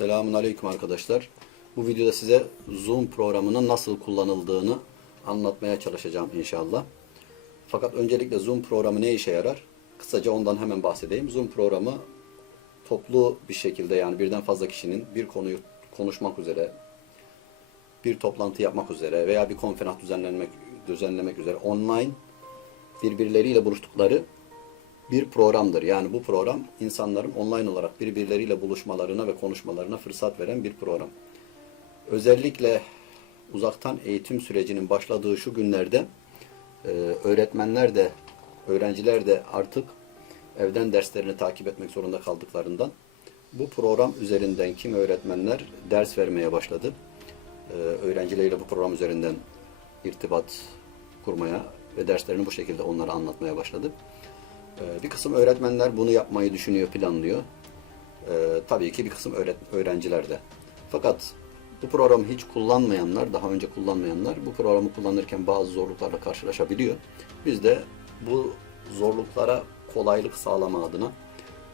Selamun Aleyküm arkadaşlar. Bu videoda size Zoom programının nasıl kullanıldığını anlatmaya çalışacağım inşallah. Fakat öncelikle Zoom programı ne işe yarar? Kısaca ondan hemen bahsedeyim. Zoom programı toplu bir şekilde yani birden fazla kişinin bir konuyu konuşmak üzere, bir toplantı yapmak üzere veya bir konferans düzenlenmek düzenlemek üzere online birbirleriyle buluştukları bir programdır. Yani bu program insanların online olarak birbirleriyle buluşmalarına ve konuşmalarına fırsat veren bir program. Özellikle uzaktan eğitim sürecinin başladığı şu günlerde e, öğretmenler de öğrenciler de artık evden derslerini takip etmek zorunda kaldıklarından bu program üzerinden kim öğretmenler ders vermeye başladı. E, öğrencileriyle bu program üzerinden irtibat kurmaya ve derslerini bu şekilde onlara anlatmaya başladı. Ee, Bir kısım öğretmenler bunu yapmayı düşünüyor, planlıyor. Ee, tabii ki bir kısım öğrenciler de. Fakat bu programı hiç kullanmayanlar, daha önce kullanmayanlar bu programı kullanırken bazı zorluklarla karşılaşabiliyor. Biz de bu zorluklara kolaylık sağlama adına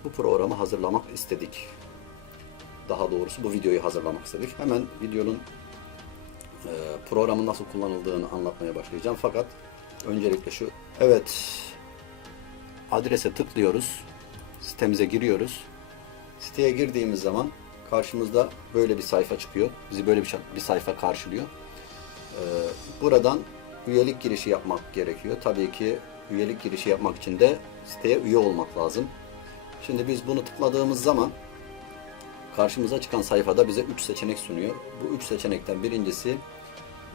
bu programı hazırlamak istedik. Daha doğrusu bu videoyu hazırlamak istedik. Hemen videonun e, programın nasıl kullanıldığını anlatmaya başlayacağım. Fakat öncelikle şu, evet adrese tıklıyoruz. Sitemize giriyoruz. Siteye girdiğimiz zaman karşımızda böyle bir sayfa çıkıyor. Bizi böyle bir, sayfa karşılıyor. Ee, buradan üyelik girişi yapmak gerekiyor. Tabii ki üyelik girişi yapmak için de siteye üye olmak lazım. Şimdi biz bunu tıkladığımız zaman karşımıza çıkan sayfada bize 3 seçenek sunuyor. Bu 3 seçenekten birincisi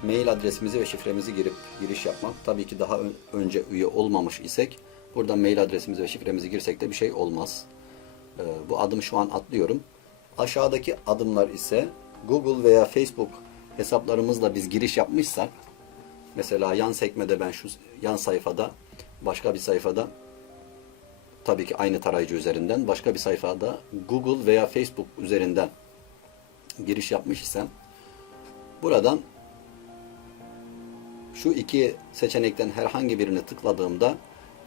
mail adresimizi ve şifremizi girip giriş yapmak. Tabii ki daha ön- önce üye olmamış isek buradan mail adresimizi ve şifremizi girsek de bir şey olmaz. Ee, bu adımı şu an atlıyorum. Aşağıdaki adımlar ise Google veya Facebook hesaplarımızla biz giriş yapmışsak mesela yan sekmede ben şu yan sayfada başka bir sayfada tabii ki aynı tarayıcı üzerinden başka bir sayfada Google veya Facebook üzerinden giriş yapmış isem buradan şu iki seçenekten herhangi birini tıkladığımda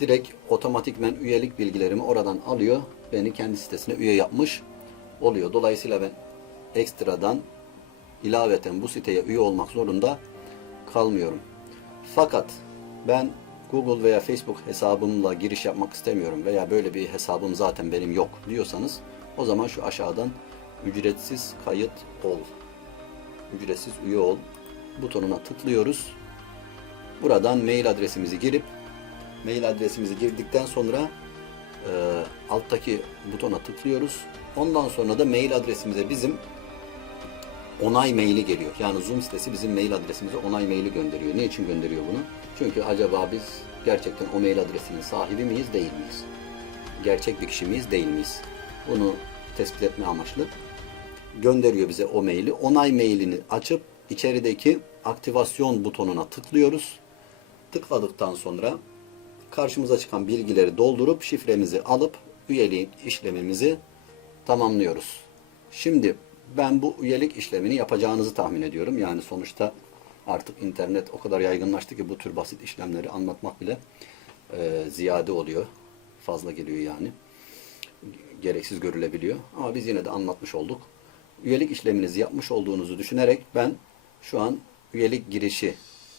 direkt otomatikmen üyelik bilgilerimi oradan alıyor. Beni kendi sitesine üye yapmış oluyor. Dolayısıyla ben ekstradan ilaveten bu siteye üye olmak zorunda kalmıyorum. Fakat ben Google veya Facebook hesabımla giriş yapmak istemiyorum veya böyle bir hesabım zaten benim yok diyorsanız o zaman şu aşağıdan ücretsiz kayıt ol, ücretsiz üye ol butonuna tıklıyoruz. Buradan mail adresimizi girip mail adresimizi girdikten sonra e, alttaki butona tıklıyoruz. Ondan sonra da mail adresimize bizim onay maili geliyor. Yani Zoom sitesi bizim mail adresimize onay maili gönderiyor. Ne için gönderiyor bunu? Çünkü acaba biz gerçekten o mail adresinin sahibi miyiz, değil miyiz? Gerçek bir kişi miyiz, değil miyiz? Bunu tespit etme amaçlı gönderiyor bize o maili. Onay mailini açıp içerideki aktivasyon butonuna tıklıyoruz. Tıkladıktan sonra karşımıza çıkan bilgileri doldurup şifremizi alıp üyelik işlemimizi tamamlıyoruz. Şimdi ben bu üyelik işlemini yapacağınızı tahmin ediyorum. Yani sonuçta artık internet o kadar yaygınlaştı ki bu tür basit işlemleri anlatmak bile e, ziyade oluyor. Fazla geliyor yani. Gereksiz görülebiliyor. Ama biz yine de anlatmış olduk. Üyelik işleminizi yapmış olduğunuzu düşünerek ben şu an üyelik girişi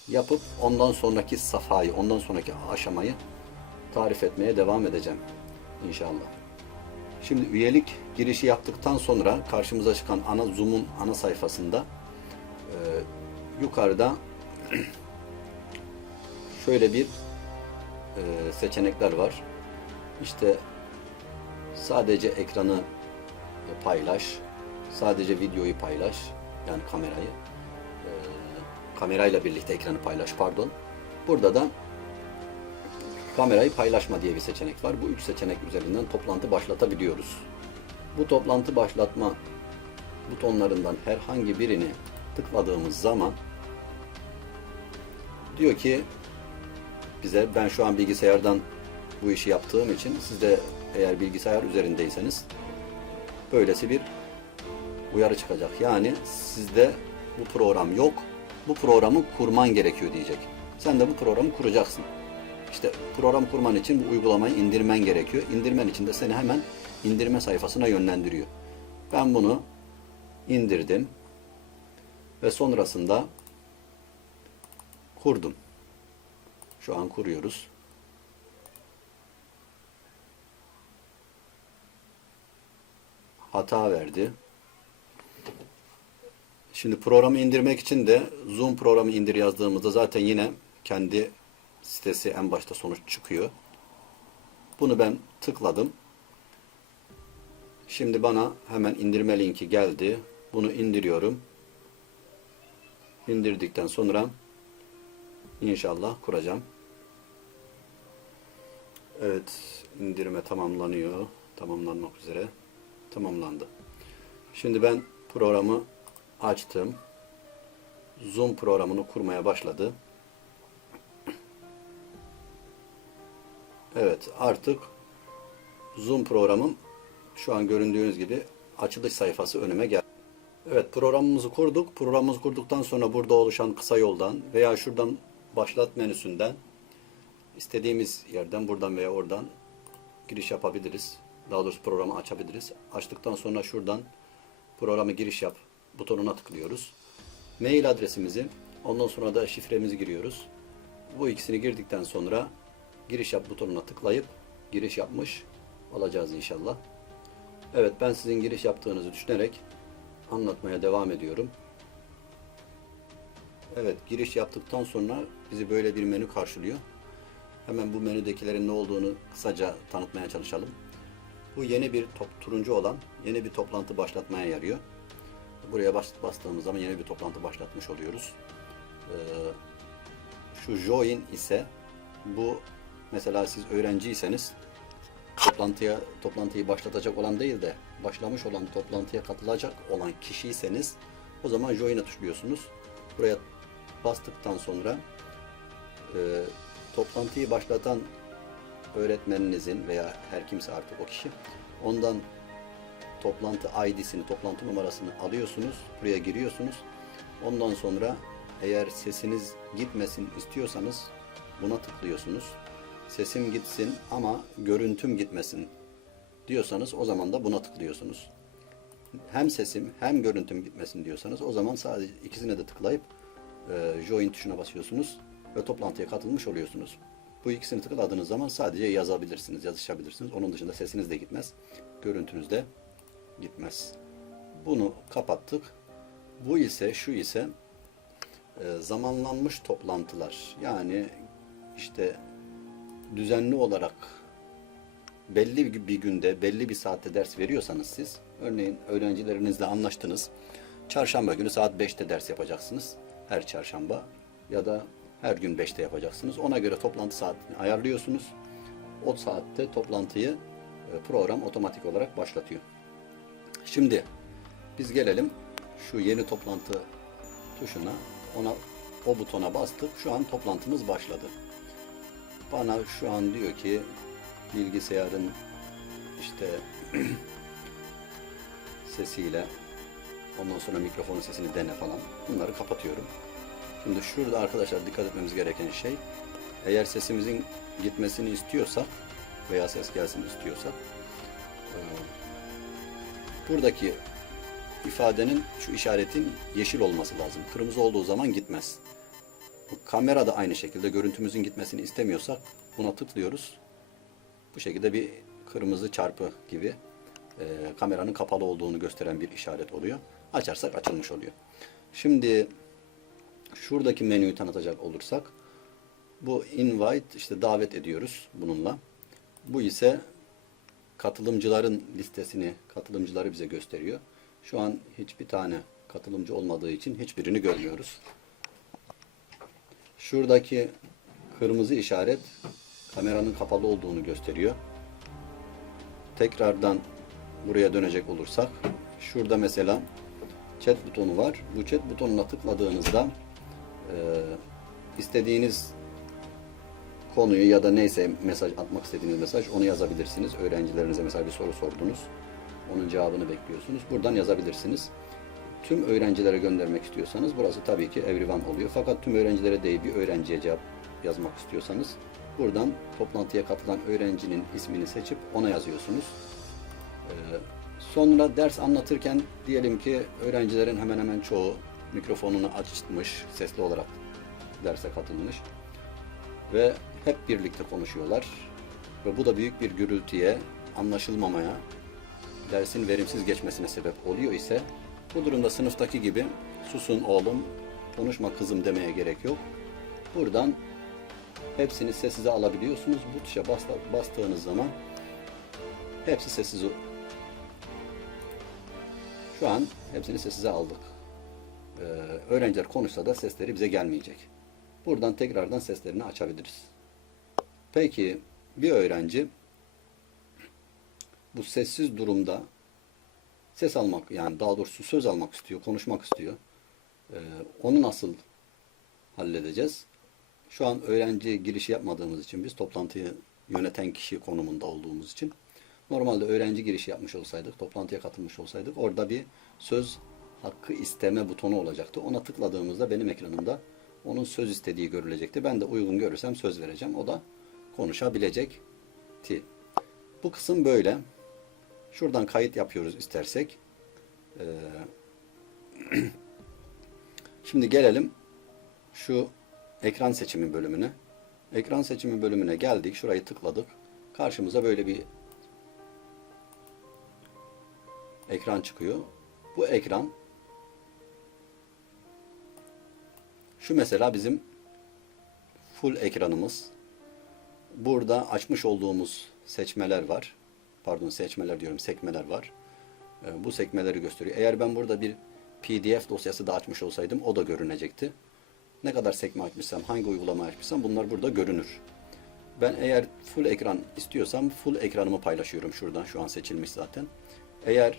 yapıp ondan sonraki safhayı, ondan sonraki aşamayı tarif etmeye devam edeceğim inşallah. Şimdi üyelik girişi yaptıktan sonra karşımıza çıkan ana Zoom'un ana sayfasında e, yukarıda şöyle bir e, seçenekler var. İşte sadece ekranı paylaş, sadece videoyu paylaş, yani kamerayı, kamerayla birlikte ekranı paylaş pardon. Burada da kamerayı paylaşma diye bir seçenek var. Bu üç seçenek üzerinden toplantı başlatabiliyoruz. Bu toplantı başlatma butonlarından herhangi birini tıkladığımız zaman diyor ki bize ben şu an bilgisayardan bu işi yaptığım için siz de eğer bilgisayar üzerindeyseniz böylesi bir uyarı çıkacak. Yani sizde bu program yok. Bu programı kurman gerekiyor diyecek. Sen de bu programı kuracaksın. İşte program kurman için bu uygulamayı indirmen gerekiyor. İndirmen için de seni hemen indirme sayfasına yönlendiriyor. Ben bunu indirdim ve sonrasında kurdum. Şu an kuruyoruz. Hata verdi. Şimdi programı indirmek için de Zoom programı indir yazdığımızda zaten yine kendi sitesi en başta sonuç çıkıyor. Bunu ben tıkladım. Şimdi bana hemen indirme linki geldi. Bunu indiriyorum. İndirdikten sonra inşallah kuracağım. Evet, indirme tamamlanıyor. Tamamlanmak üzere. Tamamlandı. Şimdi ben programı açtım. Zoom programını kurmaya başladı. Evet, artık Zoom programım şu an göründüğünüz gibi açılış sayfası önüme geldi. Evet, programımızı kurduk. Programımızı kurduktan sonra burada oluşan kısa yoldan veya şuradan başlat menüsünden istediğimiz yerden buradan veya oradan giriş yapabiliriz. Daha doğrusu programı açabiliriz. Açtıktan sonra şuradan programı giriş yap butonuna tıklıyoruz. Mail adresimizi, ondan sonra da şifremizi giriyoruz. Bu ikisini girdikten sonra giriş yap butonuna tıklayıp giriş yapmış olacağız inşallah. Evet ben sizin giriş yaptığınızı düşünerek anlatmaya devam ediyorum. Evet giriş yaptıktan sonra bizi böyle bir menü karşılıyor. Hemen bu menüdekilerin ne olduğunu kısaca tanıtmaya çalışalım. Bu yeni bir top, turuncu olan yeni bir toplantı başlatmaya yarıyor. Buraya bas, bastığımız zaman yeni bir toplantı başlatmış oluyoruz. Ee, şu join ise bu mesela siz öğrenciyseniz toplantıya toplantıyı başlatacak olan değil de başlamış olan toplantıya katılacak olan kişiyseniz o zaman join'e tuşluyorsunuz. Buraya bastıktan sonra e, toplantıyı başlatan öğretmeninizin veya her kimse artık o kişi ondan toplantı ID'sini, toplantı numarasını alıyorsunuz. Buraya giriyorsunuz. Ondan sonra eğer sesiniz gitmesin istiyorsanız buna tıklıyorsunuz. Sesim gitsin ama görüntüm gitmesin diyorsanız o zaman da buna tıklıyorsunuz. Hem sesim hem görüntüm gitmesin diyorsanız o zaman sadece ikisine de tıklayıp e, join tuşuna basıyorsunuz ve toplantıya katılmış oluyorsunuz. Bu ikisini tıkladığınız zaman sadece yazabilirsiniz, yazışabilirsiniz. Onun dışında sesiniz de gitmez, görüntünüz de gitmez. Bunu kapattık. Bu ise şu ise e, zamanlanmış toplantılar. Yani işte düzenli olarak belli bir günde, belli bir saatte ders veriyorsanız siz, örneğin öğrencilerinizle anlaştınız. Çarşamba günü saat 5'te ders yapacaksınız. Her çarşamba ya da her gün 5'te yapacaksınız. Ona göre toplantı saatini ayarlıyorsunuz. O saatte toplantıyı e, program otomatik olarak başlatıyor. Şimdi biz gelelim şu yeni toplantı tuşuna. Ona o butona bastık. Şu an toplantımız başladı. Bana şu an diyor ki bilgisayarın işte sesiyle ondan sonra mikrofonun sesini dene falan. Bunları kapatıyorum. Şimdi şurada arkadaşlar dikkat etmemiz gereken şey eğer sesimizin gitmesini istiyorsak veya ses gelsin istiyorsak buradaki ifadenin şu işaretin yeşil olması lazım. Kırmızı olduğu zaman gitmez. Bu kamera da aynı şekilde görüntümüzün gitmesini istemiyorsak buna tıklıyoruz. Bu şekilde bir kırmızı çarpı gibi e, kameranın kapalı olduğunu gösteren bir işaret oluyor. Açarsak açılmış oluyor. Şimdi şuradaki menüyü tanıtacak olursak bu invite işte davet ediyoruz bununla. Bu ise katılımcıların listesini, katılımcıları bize gösteriyor. Şu an hiçbir tane katılımcı olmadığı için hiçbirini görmüyoruz. Şuradaki kırmızı işaret kameranın kapalı olduğunu gösteriyor. Tekrardan buraya dönecek olursak şurada mesela chat butonu var. Bu chat butonuna tıkladığınızda e, istediğiniz konuyu ya da neyse mesaj atmak istediğiniz mesaj onu yazabilirsiniz. Öğrencilerinize mesela bir soru sordunuz. Onun cevabını bekliyorsunuz. Buradan yazabilirsiniz. Tüm öğrencilere göndermek istiyorsanız burası tabii ki Everyone oluyor. Fakat tüm öğrencilere değil bir öğrenciye cevap yazmak istiyorsanız buradan toplantıya katılan öğrencinin ismini seçip ona yazıyorsunuz. Ee, Sonra ders anlatırken diyelim ki öğrencilerin hemen hemen çoğu mikrofonunu açmış, sesli olarak derse katılmış ve hep birlikte konuşuyorlar. Ve bu da büyük bir gürültüye, anlaşılmamaya, dersin verimsiz geçmesine sebep oluyor ise bu durumda sınıftaki gibi susun oğlum, konuşma kızım demeye gerek yok. Buradan hepsini sessize alabiliyorsunuz. Bu tuşa bas- bastığınız zaman hepsi sessiz şu an hepsini sessize aldık. Ee, öğrenciler konuşsa da sesleri bize gelmeyecek. Buradan tekrardan seslerini açabiliriz. Peki bir öğrenci bu sessiz durumda ses almak yani daha doğrusu söz almak istiyor, konuşmak istiyor. Ee, onu nasıl halledeceğiz? Şu an öğrenci girişi yapmadığımız için biz toplantıyı yöneten kişi konumunda olduğumuz için normalde öğrenci girişi yapmış olsaydık, toplantıya katılmış olsaydık orada bir söz hakkı isteme butonu olacaktı. Ona tıkladığımızda benim ekranımda onun söz istediği görülecekti. Ben de uygun görürsem söz vereceğim. O da konuşabilecekti. Bu kısım böyle. Şuradan kayıt yapıyoruz istersek. Ee, Şimdi gelelim şu ekran seçimi bölümüne. Ekran seçimi bölümüne geldik. Şurayı tıkladık. Karşımıza böyle bir ekran çıkıyor. Bu ekran şu mesela bizim full ekranımız. Burada açmış olduğumuz seçmeler var. Pardon seçmeler diyorum sekmeler var. Ee, Bu sekmeleri gösteriyor. Eğer ben burada bir PDF dosyası da açmış olsaydım o da görünecekti. Ne kadar sekme açmışsam, hangi uygulama açmışsam bunlar burada görünür. Ben eğer full ekran istiyorsam full ekranımı paylaşıyorum şuradan. Şu an seçilmiş zaten. Eğer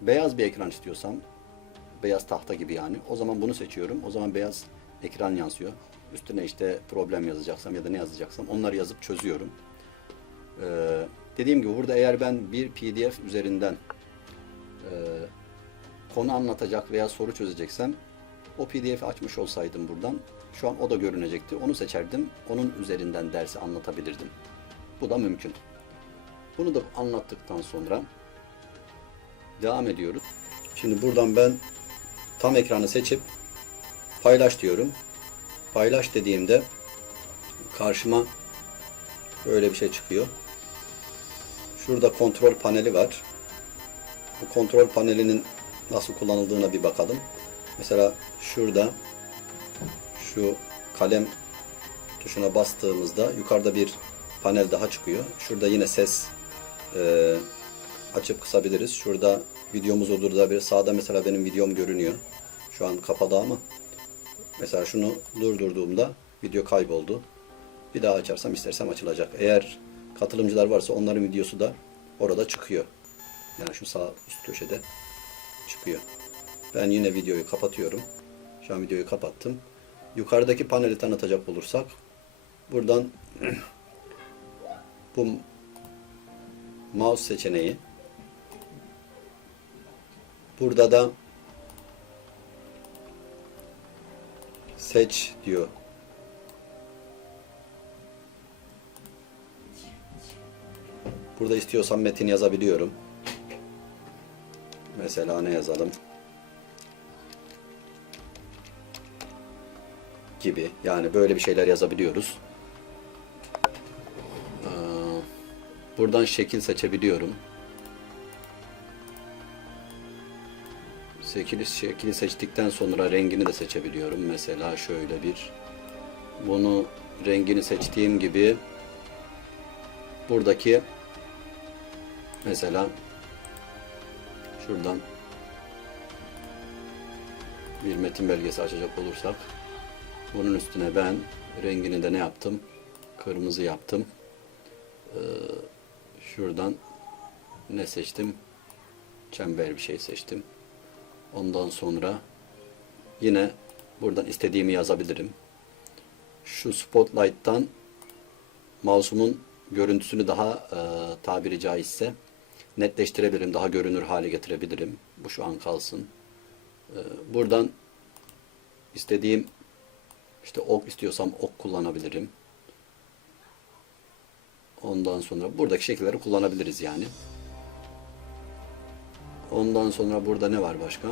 beyaz bir ekran istiyorsam, beyaz tahta gibi yani, o zaman bunu seçiyorum. O zaman beyaz ekran yansıyor. Üstüne işte problem yazacaksam ya da ne yazacaksam onları yazıp çözüyorum. Ee, dediğim gibi burada eğer ben bir PDF üzerinden e, konu anlatacak veya soru çözeceksem o PDF'i açmış olsaydım buradan şu an o da görünecekti. Onu seçerdim. Onun üzerinden dersi anlatabilirdim. Bu da mümkün. Bunu da anlattıktan sonra devam ediyoruz. Şimdi buradan ben tam ekranı seçip paylaş diyorum. Paylaş dediğimde karşıma böyle bir şey çıkıyor. Şurada kontrol paneli var. Bu kontrol panelinin nasıl kullanıldığına bir bakalım. Mesela şurada şu kalem tuşuna bastığımızda yukarıda bir panel daha çıkıyor. Şurada yine ses e, açıp kısabiliriz. Şurada videomuz olur da bir sağda mesela benim videom görünüyor. Şu an kapadı ama mesela şunu durdurduğumda video kayboldu. Bir daha açarsam istersem açılacak. Eğer katılımcılar varsa onların videosu da orada çıkıyor. Yani şu sağ üst köşede çıkıyor. Ben yine videoyu kapatıyorum. Şu an videoyu kapattım. Yukarıdaki paneli tanıtacak olursak buradan bu mouse seçeneği burada da seç diyor. Burada istiyorsam metin yazabiliyorum. Mesela ne yazalım? Gibi. Yani böyle bir şeyler yazabiliyoruz. Ee, Buradan şekil seçebiliyorum. Şekili, şekili seçtikten sonra rengini de seçebiliyorum. Mesela şöyle bir bunu rengini seçtiğim gibi buradaki mesela şuradan bir metin belgesi açacak olursak bunun üstüne ben rengini de ne yaptım? Kırmızı yaptım. Ee, şuradan ne seçtim? Çember bir şey seçtim. Ondan sonra yine buradan istediğimi yazabilirim. Şu spotlight'tan mouse'umun görüntüsünü daha e, tabiri caizse netleştirebilirim, daha görünür hale getirebilirim. Bu şu an kalsın. E, buradan istediğim işte ok istiyorsam ok kullanabilirim. Ondan sonra buradaki şekilleri kullanabiliriz yani. Ondan sonra burada ne var başka?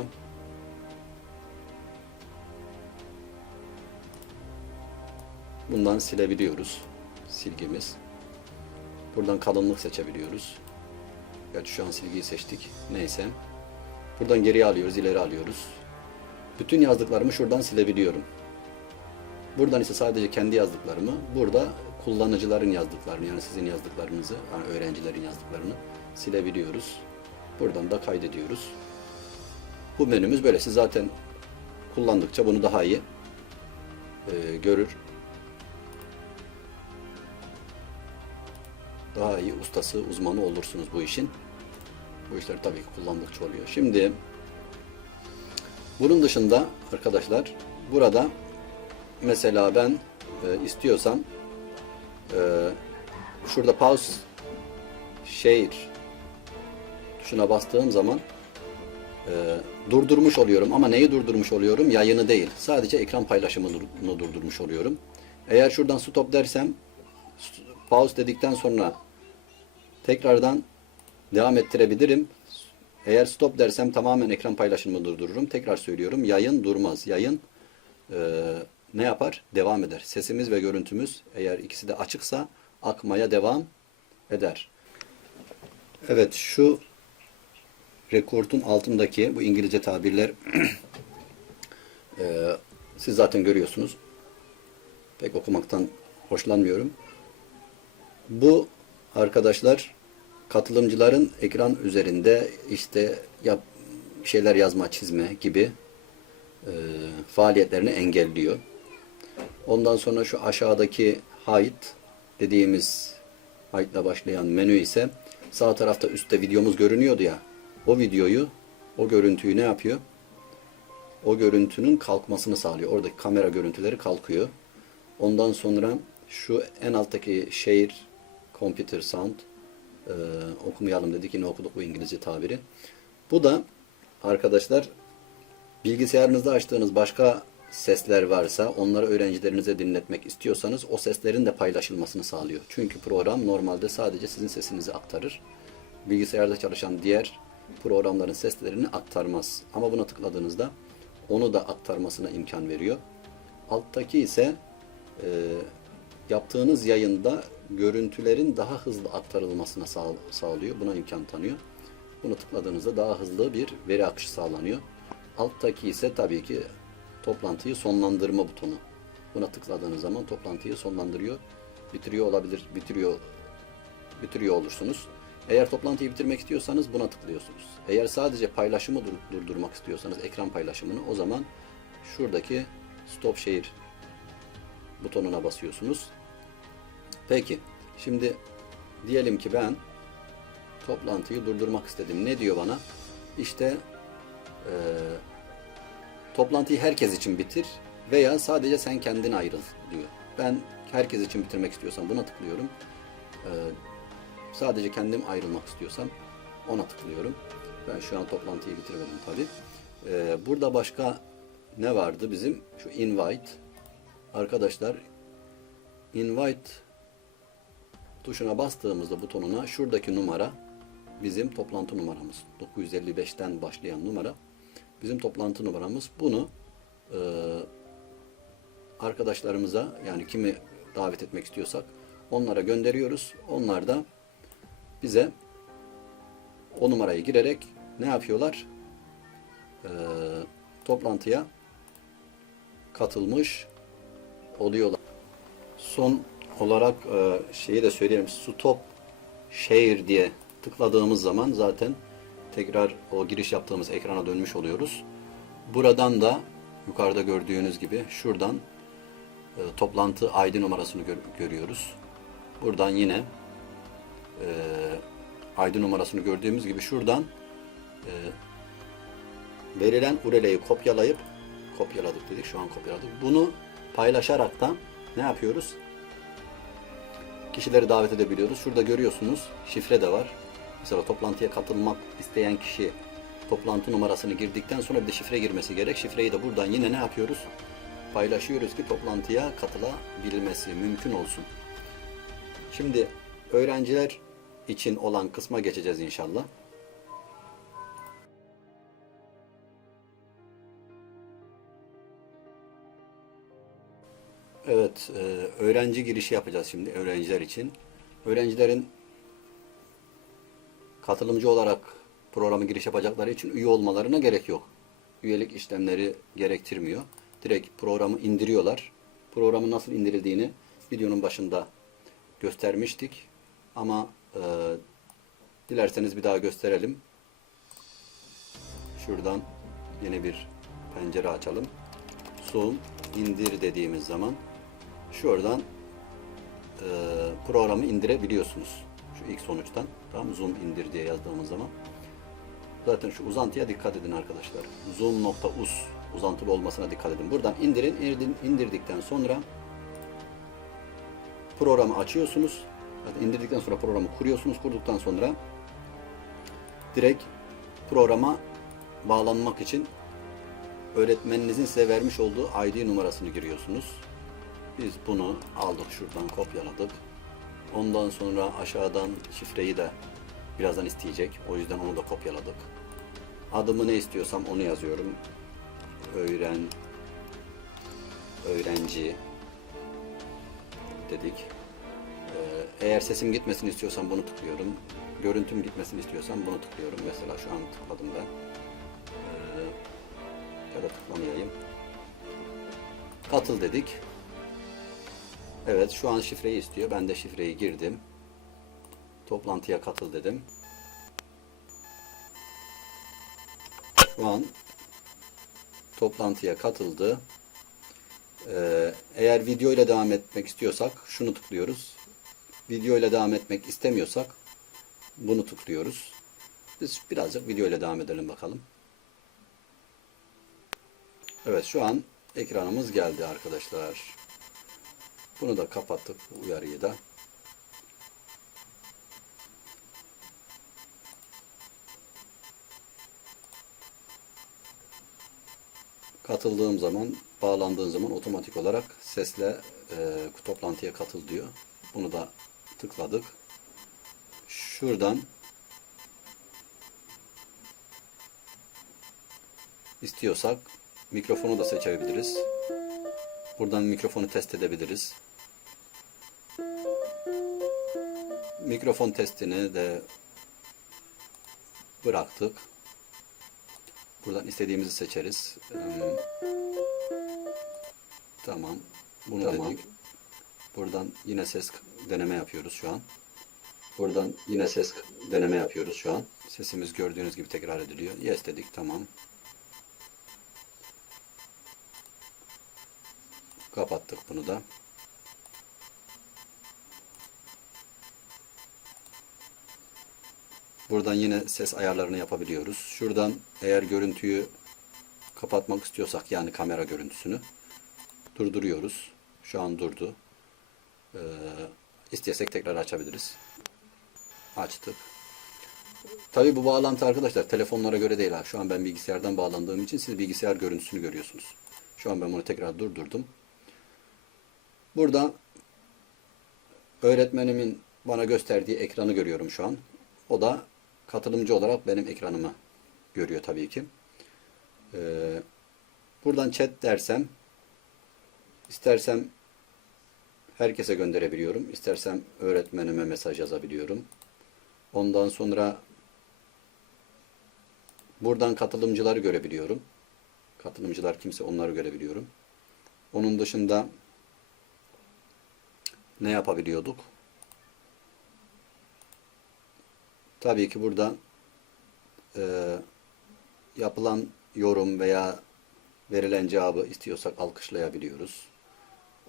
Bundan silebiliyoruz. Silgimiz. Buradan kalınlık seçebiliyoruz. Gerçi şu an silgiyi seçtik. Neyse. Buradan geriye alıyoruz, ileri alıyoruz. Bütün yazdıklarımı şuradan silebiliyorum. Buradan ise sadece kendi yazdıklarımı, burada kullanıcıların yazdıklarını yani sizin yazdıklarınızı, yani öğrencilerin yazdıklarını silebiliyoruz. Buradan da kaydediyoruz. Bu menümüz böyle. Siz zaten kullandıkça bunu daha iyi e, görür. Daha iyi ustası, uzmanı olursunuz bu işin. Bu işler tabii ki kullandıkça oluyor. Şimdi bunun dışında arkadaşlar burada mesela ben e, istiyorsam e, şurada pause share tuşuna bastığım zaman e, durdurmuş oluyorum ama neyi durdurmuş oluyorum? Yayını değil. Sadece ekran paylaşımını durdurmuş oluyorum. Eğer şuradan stop dersem pause dedikten sonra tekrardan devam ettirebilirim. Eğer stop dersem tamamen ekran paylaşımını durdururum. Tekrar söylüyorum. Yayın durmaz. Yayın e, ne yapar? Devam eder. Sesimiz ve görüntümüz eğer ikisi de açıksa akmaya devam eder. Evet şu rekordun altındaki bu İngilizce tabirler e, siz zaten görüyorsunuz. Pek okumaktan hoşlanmıyorum. Bu arkadaşlar katılımcıların ekran üzerinde işte yap, şeyler yazma, çizme gibi e, faaliyetlerini engelliyor. Ondan sonra şu aşağıdaki hide dediğimiz hide ile başlayan menü ise sağ tarafta üstte videomuz görünüyordu ya. O videoyu, o görüntüyü ne yapıyor? O görüntünün kalkmasını sağlıyor. Oradaki kamera görüntüleri kalkıyor. Ondan sonra şu en alttaki share computer sound e, okumayalım dedik yine okuduk bu İngilizce tabiri. Bu da arkadaşlar bilgisayarınızda açtığınız başka sesler varsa onları öğrencilerinize dinletmek istiyorsanız o seslerin de paylaşılmasını sağlıyor. Çünkü program normalde sadece sizin sesinizi aktarır. Bilgisayarda çalışan diğer programların seslerini aktarmaz. Ama buna tıkladığınızda onu da aktarmasına imkan veriyor. Alttaki ise e, yaptığınız yayında görüntülerin daha hızlı aktarılmasına sağ, sağlıyor. Buna imkan tanıyor. Bunu tıkladığınızda daha hızlı bir veri akışı sağlanıyor. Alttaki ise tabii ki toplantıyı sonlandırma butonu. Buna tıkladığınız zaman toplantıyı sonlandırıyor. Bitiriyor olabilir, bitiriyor bitiriyor olursunuz. Eğer toplantıyı bitirmek istiyorsanız buna tıklıyorsunuz. Eğer sadece paylaşımı dur- durdurmak istiyorsanız ekran paylaşımını o zaman şuradaki stop share butonuna basıyorsunuz. Peki şimdi diyelim ki ben toplantıyı durdurmak istedim. Ne diyor bana? İşte eee toplantıyı herkes için bitir veya sadece sen kendin ayrıl diyor. Ben herkes için bitirmek istiyorsam buna tıklıyorum. Ee, sadece kendim ayrılmak istiyorsam ona tıklıyorum. Ben şu an toplantıyı bitirmedim tabi. Ee, burada başka ne vardı bizim? Şu invite. Arkadaşlar invite tuşuna bastığımızda butonuna şuradaki numara bizim toplantı numaramız. 955'ten başlayan numara bizim toplantı numaramız. Bunu e, arkadaşlarımıza yani kimi davet etmek istiyorsak onlara gönderiyoruz. Onlar da bize o numarayı girerek ne yapıyorlar? E, toplantıya katılmış oluyorlar. Son olarak e, şeyi de söyleyelim. Stop Share diye tıkladığımız zaman zaten tekrar o giriş yaptığımız ekrana dönmüş oluyoruz. Buradan da yukarıda gördüğünüz gibi şuradan e, toplantı ID numarasını gör- görüyoruz. Buradan yine e, ID numarasını gördüğümüz gibi şuradan e, verilen URL'yi kopyalayıp kopyaladık dedik şu an kopyaladık. Bunu paylaşaraktan ne yapıyoruz? Kişileri davet edebiliyoruz. Şurada görüyorsunuz şifre de var. Mesela toplantıya katılmak isteyen kişi toplantı numarasını girdikten sonra bir de şifre girmesi gerek. Şifreyi de buradan yine ne yapıyoruz? Paylaşıyoruz ki toplantıya katılabilmesi mümkün olsun. Şimdi öğrenciler için olan kısma geçeceğiz inşallah. Evet, e, öğrenci girişi yapacağız şimdi öğrenciler için. Öğrencilerin katılımcı olarak programa giriş yapacakları için üye olmalarına gerek yok. Üyelik işlemleri gerektirmiyor. Direkt programı indiriyorlar. Programın nasıl indirildiğini videonun başında göstermiştik. Ama e, dilerseniz bir daha gösterelim. Şuradan yeni bir pencere açalım. Zoom indir dediğimiz zaman şuradan e, programı indirebiliyorsunuz. Şu ilk sonuçtan. Tamam? Zoom indir diye yazdığımız zaman. Zaten şu uzantıya dikkat edin arkadaşlar. Zoom.us uzantılı olmasına dikkat edin. Buradan indirin indirdikten sonra programı açıyorsunuz. Zaten indirdikten sonra programı kuruyorsunuz. Kurduktan sonra direkt programa bağlanmak için öğretmeninizin size vermiş olduğu ID numarasını giriyorsunuz. Biz bunu aldık şuradan kopyaladık. Ondan sonra aşağıdan şifreyi de birazdan isteyecek. O yüzden onu da kopyaladık. Adımı ne istiyorsam onu yazıyorum. Öğren öğrenci dedik. Eğer sesim gitmesini istiyorsam bunu tıklıyorum. Görüntüm gitmesini istiyorsam bunu tıklıyorum. Mesela şu an tıkladım ben. Ee, ya da tıklamayayım. Katıl dedik. Evet şu an şifreyi istiyor. Ben de şifreyi girdim. Toplantıya katıl dedim. Şu an toplantıya katıldı. Ee, eğer video ile devam etmek istiyorsak şunu tıklıyoruz. Video ile devam etmek istemiyorsak bunu tıklıyoruz. Biz birazcık video ile devam edelim bakalım. Evet şu an ekranımız geldi arkadaşlar. Bunu da kapattık uyarıyı da. Katıldığım zaman, bağlandığım zaman otomatik olarak sesle e, toplantıya katıl diyor. Bunu da tıkladık. Şuradan istiyorsak mikrofonu da seçebiliriz. Buradan mikrofonu test edebiliriz. Mikrofon testini de bıraktık. Buradan istediğimizi seçeriz. Tamam. Bunu Tamam. dedik. Buradan yine ses deneme yapıyoruz şu an. Buradan yine ses deneme yapıyoruz şu an. Sesimiz gördüğünüz gibi tekrar ediliyor. Yes dedik. Tamam. Kapattık bunu da. Buradan yine ses ayarlarını yapabiliyoruz. Şuradan eğer görüntüyü kapatmak istiyorsak yani kamera görüntüsünü durduruyoruz. Şu an durdu. Ee, istesek tekrar açabiliriz. Açtık. Tabii bu bağlantı arkadaşlar telefonlara göre değil. ha. Şu an ben bilgisayardan bağlandığım için siz bilgisayar görüntüsünü görüyorsunuz. Şu an ben bunu tekrar durdurdum. Burada öğretmenimin bana gösterdiği ekranı görüyorum şu an. O da katılımcı olarak benim ekranımı görüyor tabii ki. Ee, buradan chat dersem istersem herkese gönderebiliyorum. İstersem öğretmenime mesaj yazabiliyorum. Ondan sonra buradan katılımcıları görebiliyorum. Katılımcılar kimse onları görebiliyorum. Onun dışında ne yapabiliyorduk? Tabii ki burada e, yapılan yorum veya verilen cevabı istiyorsak alkışlayabiliyoruz.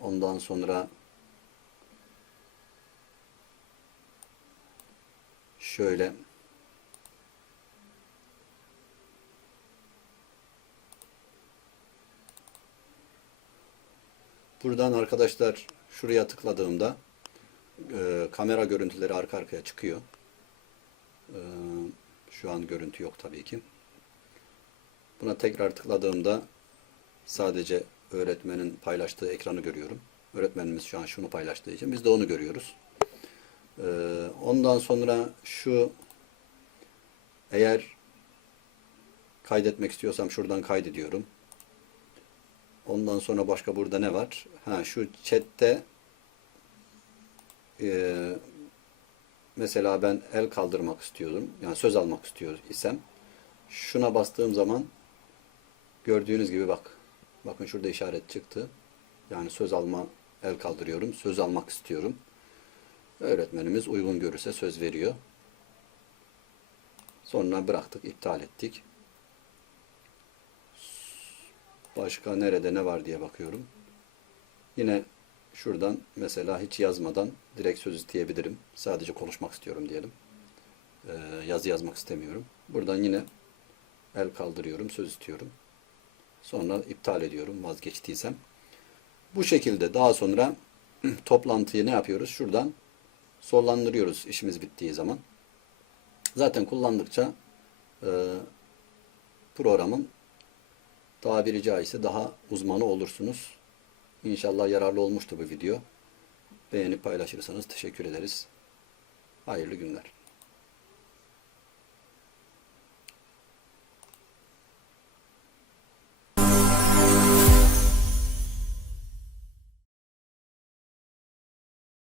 Ondan sonra şöyle buradan arkadaşlar şuraya tıkladığımda e, kamera görüntüleri arka arkaya çıkıyor. E, şu an görüntü yok tabii ki. Buna tekrar tıkladığımda sadece öğretmenin paylaştığı ekranı görüyorum. Öğretmenimiz şu an şunu paylaştığı için biz de onu görüyoruz. Ee, ondan sonra şu eğer kaydetmek istiyorsam şuradan kaydediyorum. Ondan sonra başka burada ne var? Ha şu chatte e, mesela ben el kaldırmak istiyordum. Yani söz almak istiyor isem şuna bastığım zaman gördüğünüz gibi bak. Bakın şurada işaret çıktı. Yani söz alma el kaldırıyorum. Söz almak istiyorum. Öğretmenimiz uygun görürse söz veriyor. Sonra bıraktık, iptal ettik. Başka nerede ne var diye bakıyorum. Yine şuradan mesela hiç yazmadan direkt söz isteyebilirim. Sadece konuşmak istiyorum diyelim. Ee, yazı yazmak istemiyorum. Buradan yine el kaldırıyorum, söz istiyorum. Sonra iptal ediyorum vazgeçtiysem. Bu şekilde daha sonra toplantıyı ne yapıyoruz? Şuradan sonlandırıyoruz işimiz bittiği zaman. Zaten kullandıkça e, programın tabiri caizse daha uzmanı olursunuz. İnşallah yararlı olmuştur bu video. Beğenip paylaşırsanız teşekkür ederiz. Hayırlı günler.